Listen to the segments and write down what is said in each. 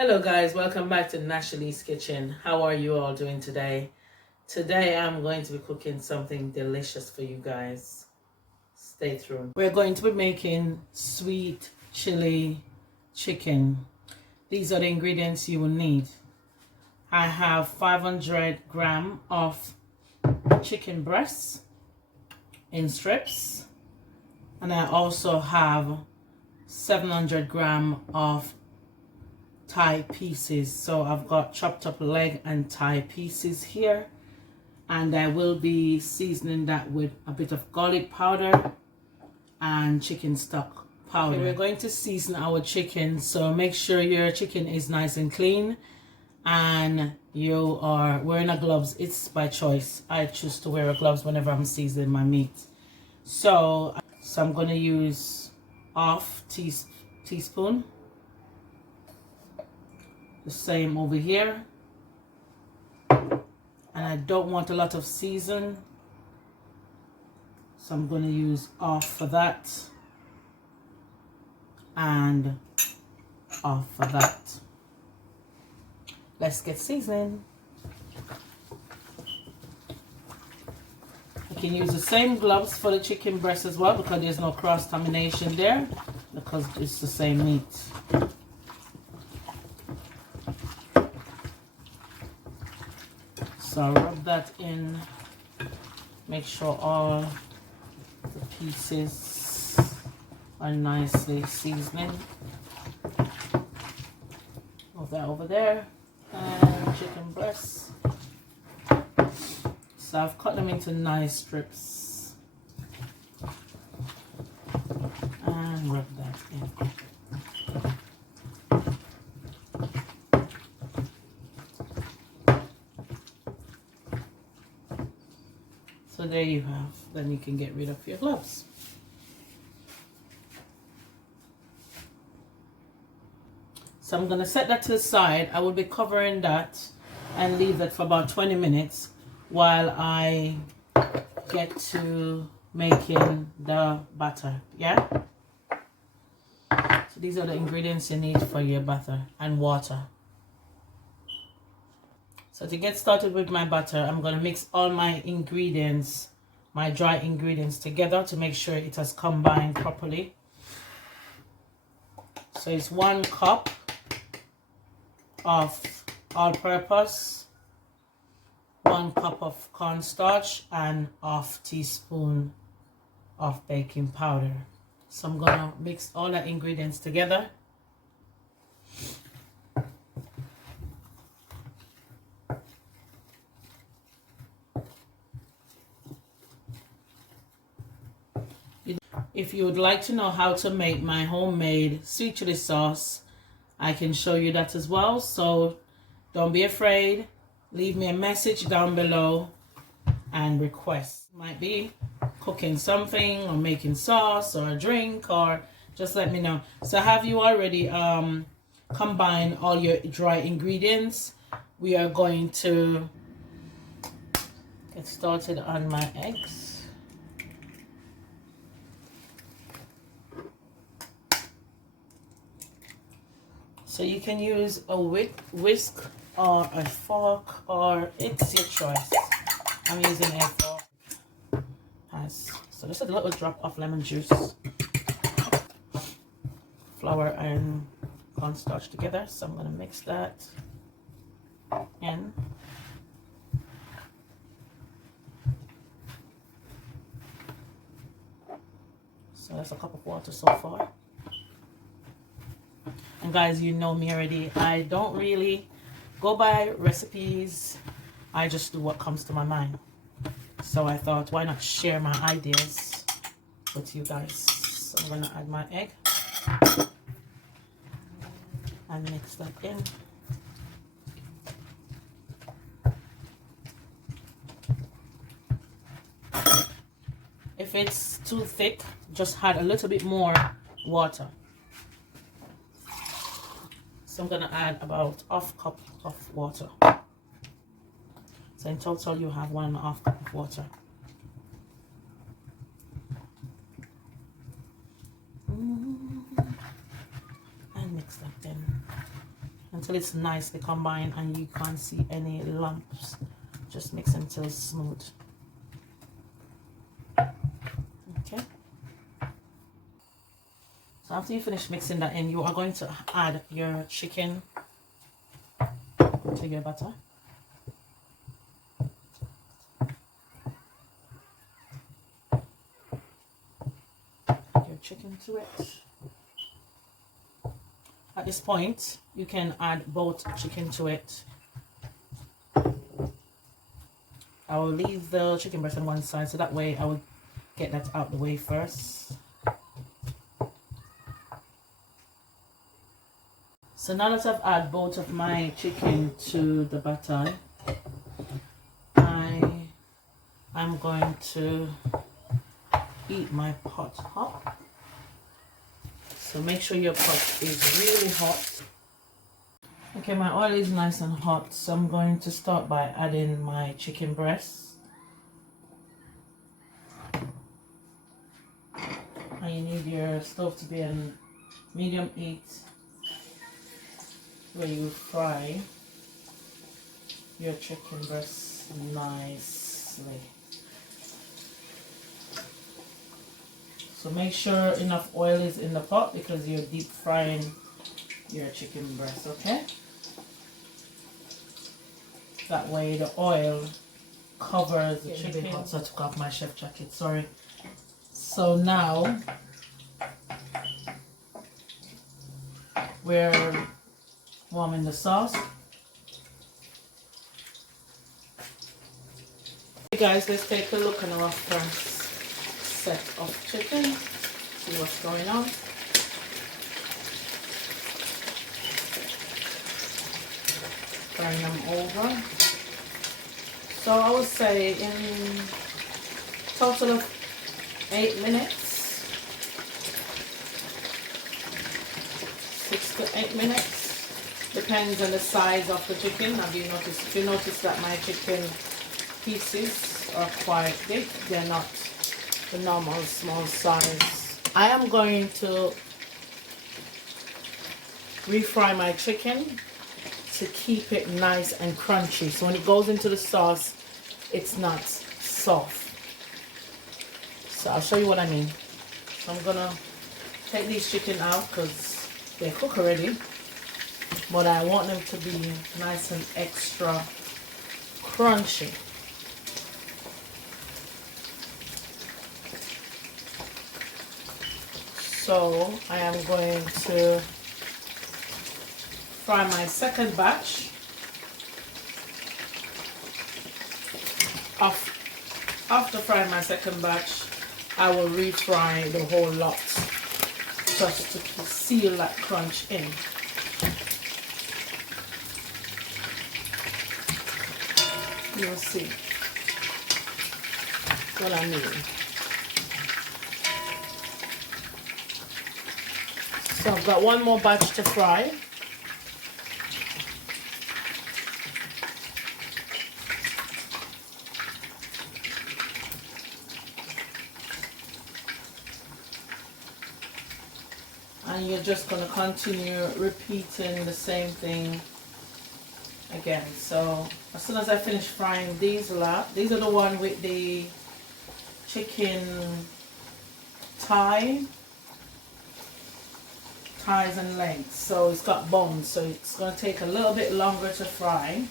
Hello guys, welcome back to Nashley's Kitchen. How are you all doing today? Today I'm going to be cooking something delicious for you guys. Stay tuned. We're going to be making sweet chili chicken. These are the ingredients you will need. I have 500 grams of chicken breasts in strips, and I also have 700 grams of thigh pieces. So I've got chopped up leg and thigh pieces here, and I will be seasoning that with a bit of garlic powder and chicken stock powder. Okay, we're going to season our chicken, so make sure your chicken is nice and clean and you are wearing a gloves. It's by choice. I choose to wear a gloves whenever I'm seasoning my meat. So I'm going to use half teaspoon. The same over here, and I don't want a lot of season, so I'm going to use half for that and half for that. Let's get seasoning. You can use the same gloves for the chicken breast as well, because there's no cross-contamination there, because it's the same meat. So rub that in, make sure all the pieces are nicely seasoning. Move that over there, and chicken breasts. So I've cut them into nice strips and rub that in. So there you have, then you can get rid of your gloves. So I'm going to set that to the side. I will be covering that and leave that for about 20 minutes while I get to making the batter. Yeah? So these are the ingredients you need for your batter, and water. So to get started with my batter, I'm going to mix all my ingredients, my dry ingredients together to make sure it has combined properly. So it's 1 cup of all-purpose, 1 cup of cornstarch, and ½ teaspoon of baking powder. So I'm going to mix all the ingredients together. If you would like to know how to make my homemade sweet chili sauce, I can show you that as well. So don't be afraid. Leave me a message down below and request. Might be cooking something or making sauce or a drink, or just let me know. So have you already combined all your dry ingredients? We are going to get started on my eggs. So you can use a whisk or a fork, or it's your choice. I'm using a fork. So just a little drop of lemon juice, flour and cornstarch together. So I'm going to mix that in. So that's a cup of water so far. And guys, you know me already. I don't really go by recipes. I just do what comes to my mind. So I thought, why not share my ideas with you guys? So I'm going to add my egg and mix that in. If it's too thick, just add a little bit more water. So I'm going to add about ½ cup of water. So in total you have 1½ cup of water. And mix that in. until it's nicely combined and you can't see any lumps. Just mix until it's smooth. Okay. So after you finish mixing that in, you are going to add your chicken to your batter. Your chicken to it. At this point, you can add both chicken to it. I will leave the chicken breast on one side, so that way I will get that out the way first. So now that I've added both of my chicken to the batter, I'm going to heat my pot hot. So make sure your pot is really hot. Okay, my oil is nice and hot, so I'm going to start by adding my chicken breast. And you need your stove to be on medium heat, where you fry your chicken breast nicely. So make sure enough oil is in the pot because you're deep frying your chicken breast, okay? That way the oil covers the chicken. So I took off my chef jacket, sorry. So now we're warming the sauce. Okay guys, let's take a look at our first set of chicken. See what's going on. Turn them over. So I would say in total of 8 minutes, 6 to 8 minutes, depends on the size of the chicken. Have you noticed? If you notice that my chicken pieces are quite big, they're not the normal small size. I am going to refry my chicken to keep it nice and crunchy, so when it goes into the sauce it's not soft. So I'll show you what I mean. So I'm gonna take these chicken out because they're cooked already, but I want them to be nice and extra crunchy. So I am going to fry my second batch. After frying my second batch, I will refry the whole lot just to seal that crunch in. You'll see what I mean. So I've got one more batch to fry. And you're just going to continue repeating the same thing again. So as soon as I finish frying these lot, these are the one with the chicken thighs and legs. So it's got bones, so it's going to take a little bit longer to fry.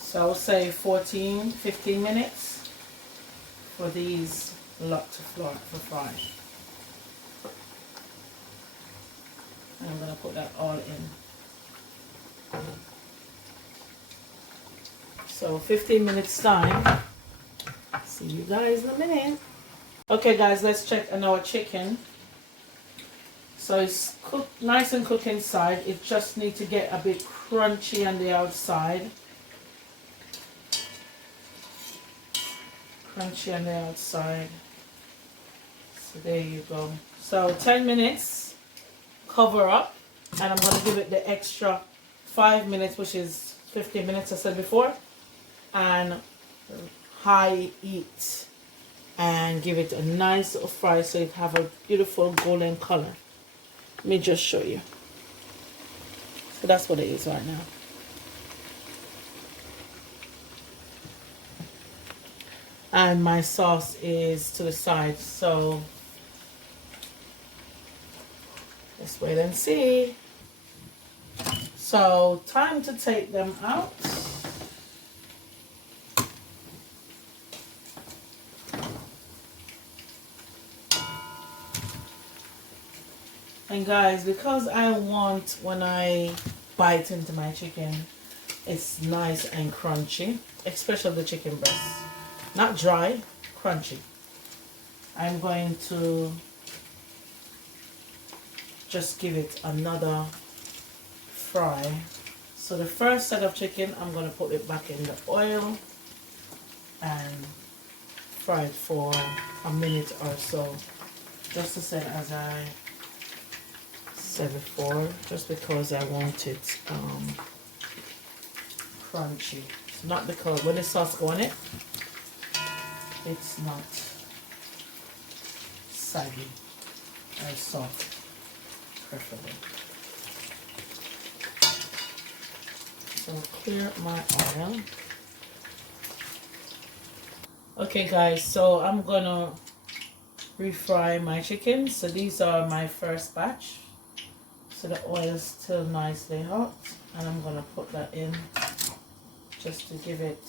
So I would say 14-15 minutes for these lot to fry. And I'm going to put that all in. So 15 minutes time. See you guys in a minute. Okay guys, let's check on our chicken. So it's cooked, nice and cooked inside. It just needs to get a bit crunchy on the outside. Crunchy on the outside. So there you go. So 10 minutes, cover up, and I'm going to give it the extra 5 minutes, which is 15 minutes I said before, and high heat, and give it a nice little fry so it have a beautiful golden color. Let me just show you. So that's what it is right now. And my sauce is to the side, so let's wait and see. So time to take them out. And guys, because I want, when I bite into my chicken, it's nice and crunchy, especially the chicken breast. Not dry, crunchy. I'm going to just give it another fry. So the first set of chicken, I'm going to put it back in the oil and fry it for a minute or so. Just the same as I said before, just because I want it crunchy. It's not because when the sauce go on it, it's not saggy or soft, preferably. So clear my oil. Okay guys, so I'm gonna refry my chicken. So these are my first batch. So the oil is still nicely hot, and I'm gonna put that in just to give it,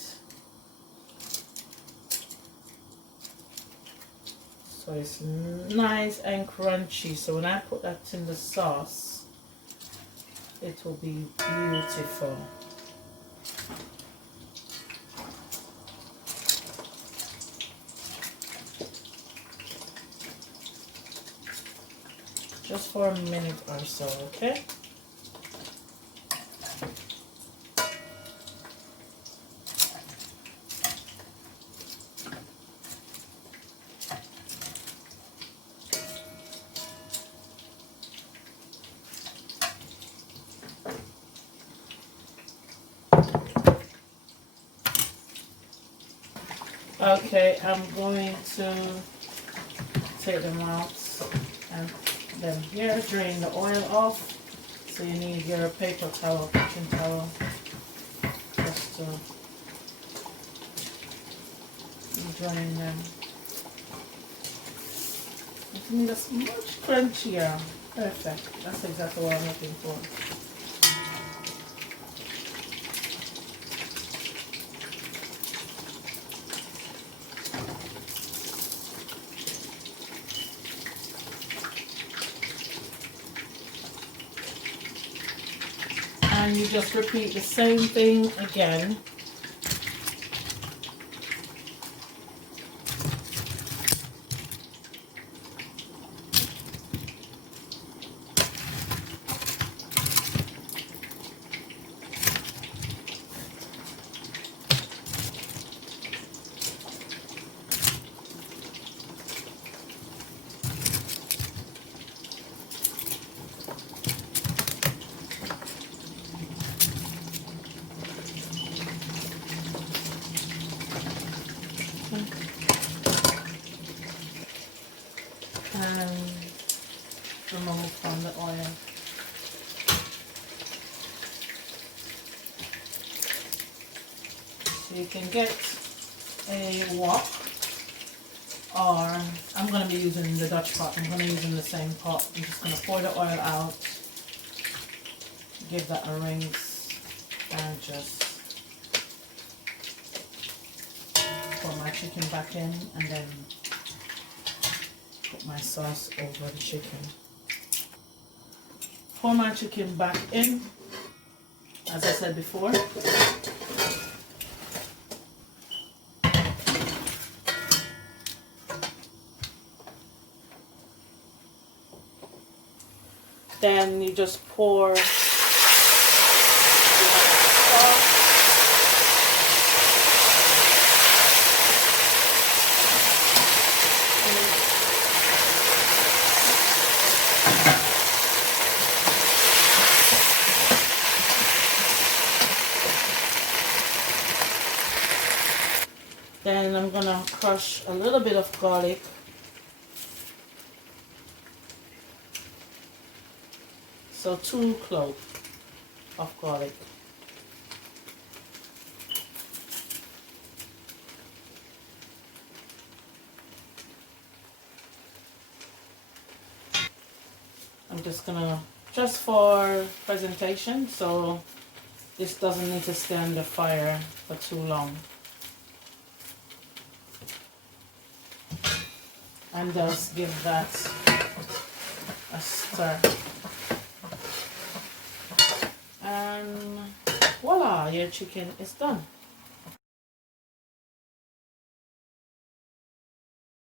so it's nice and crunchy. So when I put that in the sauce, it will be beautiful. Just for a minute or so, okay? Okay, I'm going to take them out and then here, drain the oil off. So you need your paper towel, kitchen towel, just to drain them. Making this much crunchier. Perfect. That's exactly what I'm looking for. And you just repeat the same thing again. And remove from the oil. So you can get a wok, or I'm going to be using the Dutch pot. I'm going to use in the same pot. I'm just going to pour the oil out, give that a rinse, and just pour my chicken back in, and then put my sauce over the chicken. Pour my chicken back in, as I said before. Then you just pour Then I'm gonna crush a little bit of garlic. So 2 cloves. of garlic. I'm just gonna, just for presentation, so this doesn't need to stay on the fire for too long. And just give that a stir. And voila, your chicken is done.